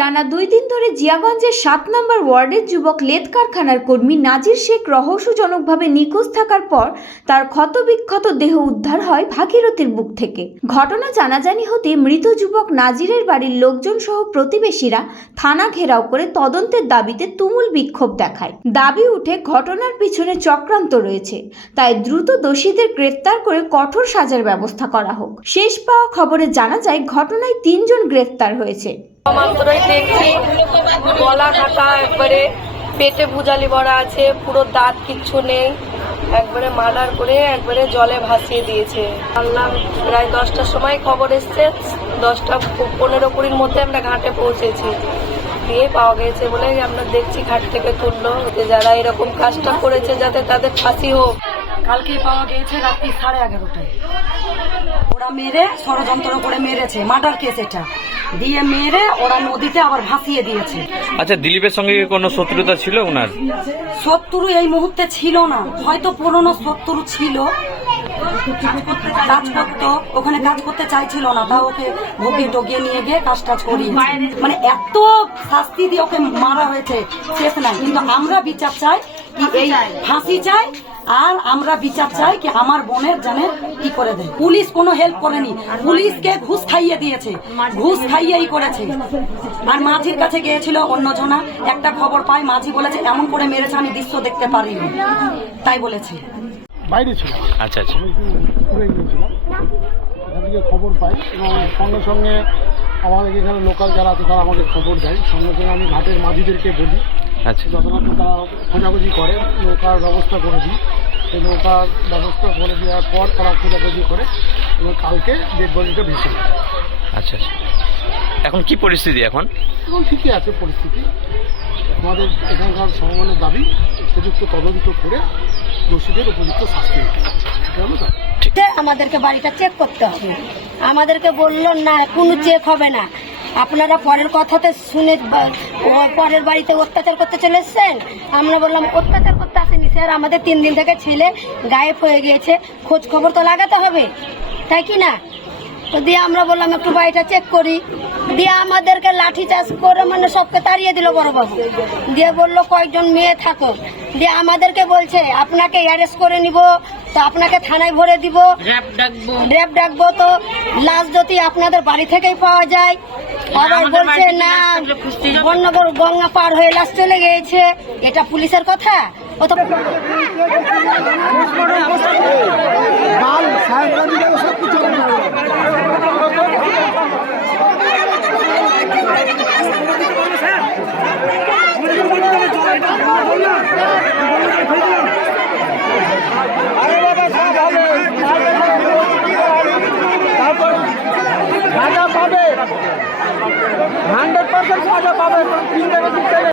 টানা দুই দিন ধরে জিয়াগঞ্জের সাত নম্বর ওয়ার্ডের যুবক লেদ কারখানার কর্মী নাজির শেখ রহস্যজনকভাবে নিখোঁজ থাকার পর তার ক্ষতবিক্ষত দেহ উদ্ধার হয় ভাগীরথীর বুক থেকে। ঘটনা জানাজানি হতে মৃত যুবক নাজিরের বাড়ির লোকজন সহ প্রতিবেশীরা থানা ঘেরাও করে তদন্তের দাবিতে তুমুল বিক্ষোভ দেখায়। দাবি উঠে ঘটনার পিছনে চক্রান্ত রয়েছে। তাই দ্রুত দোষীদের গ্রেফতার করে কঠোর সাজার ব্যবস্থা করা হোক। শেষ পাওয়া খবরে জানা যায়, ঘটনায় তিনজন গ্রেফতার হয়েছে। দেখছি। গলা কাটা একবারে পেটে ভুজালি ভরা আছে, পুরো দাঁত কিচ্ছু নেই। একবারে মার্ডার করে, একবারে জলে ভাসিয়ে দিয়েছে। আল্লাহ প্রায় দশটার সময় খবর এসছে, দশটা পনেরো কুড়ির মধ্যে আমরা ঘাটে পৌঁছেছি। দিয়ে পাওয়া গেছে বলে আমরা দেখছি ঘাট থেকে তুললো। যে যারা এরকম কাজটা করেছে যাতে তাদের ফাঁসি হোক। কালকে পাওয়া গিয়েছে রাত্রি সাড়ে এগারোটায়। ওরা মেরে, ষড়যন্ত্র করে মেরেছে। মার্ডার কেস এটা। দিয়ে মেরে ওরা নদীতে আবার ভাসিয়ে দিয়েছে। আচ্ছা দিলীপের সঙ্গে কি কোনো শত্রুতা ছিল ওনার? শত্রু এই মুহূর্তে ছিল না। হয়তো পুরনো শত্রু ছিল। কাজ করতো ওখানে কাজ করতে চাইছিল না তাও ওকে ভোগে টগিয়ে নিয়ে গিয়ে কাজ টাজ করি মানে এত শাস্তি দিয়ে ওকে মারা হয়েছে শেষ নাই। কিন্তু আমরা বিচার চাই কি এই ফাঁসি চাই আর আমরা বিচার চাই কি আমার বোনের জানে কি করে দেয়। পুলিশ কোনো হেল্প করেনি। পুলিশকে ঘুষ খাইয়ে দিয়েছে। ঘুষ খাইয়েই করেছে। আর মাঝির কাছে গিয়েছিল অন্য জনা একটা খবর পাই মাঝি বলেছে এমন করে মেরেছে আমি দৃশ্য দেখতে পারিনি। তাই বলেছে। বাইরে ছিল। আচ্ছা আচ্ছা। আমি ঘুরে গিয়েছিলাম এখান থেকে খবর পাই এবং সঙ্গে সঙ্গে আমাদের এখানে লোকাল যারা আছে তারা আমাকে খবর দেয়। সঙ্গে সঙ্গে আমি ঘাটের মাঝিদেরকে বলি। আচ্ছা। যথাযথ তারা খোঁজাখুঁজি করে নৌকার ব্যবস্থা করে দিই। সেই নৌকার ব্যবস্থা করে দেওয়ার পর তারা খোঁজাখুঁজি করে এবং কালকে ডেড বডিটা ভেসে। আচ্ছা আচ্ছা। এখন কি পরিস্থিতি এখন? এবং ঠিকই আছে পরিস্থিতি। আমাদের এখানকার সমমানের দাবি উপযুক্ত তদন্ত করে দোষীদের উপযুক্ত শাস্তি আমাদেরকে বাড়িটা চেক করতে হবে। আমাদেরকে বলল না কোনো চেক হবে না। আপনারা পরের কথাতে শুনে পরের বাড়িতে অত্যাচার করতে চলে এসছেন? আমরা বললাম অত্যাচার করতে আসেনি স্যার আমাদের তিন দিন থেকে ছেলে গায়েব হয়ে গিয়েছে খোঁজ খবর তো লাগাতে হবে তাই কি না? তো দিয়ে আমরা বললাম একটু বাড়িটা চেক করি। দিয়ে আমাদেরকে লাঠি চাষ করে মানে সবকে তাড়িয়ে দিল বড়বাবু। দিয়ে বলল কয়েকজন মেয়ে থাকো। দিয়ে আমাদেরকে বলছে আপনাকে অ্যারেস্ট করে নিব তো আপনাকে থানায় ভরে দিব। র্যাব ডাকবো তো লাশ যদি আপনাদের বাড়ি থেকেই পাওয়া যায় আবার বলছে না বন্যগর গঙ্গা পার হয়ে লাশ চলে গিয়েছে। এটা পুলিশের কথা? ও তো হান্ড্রেড পার্সেন্ট সাজা পাবে।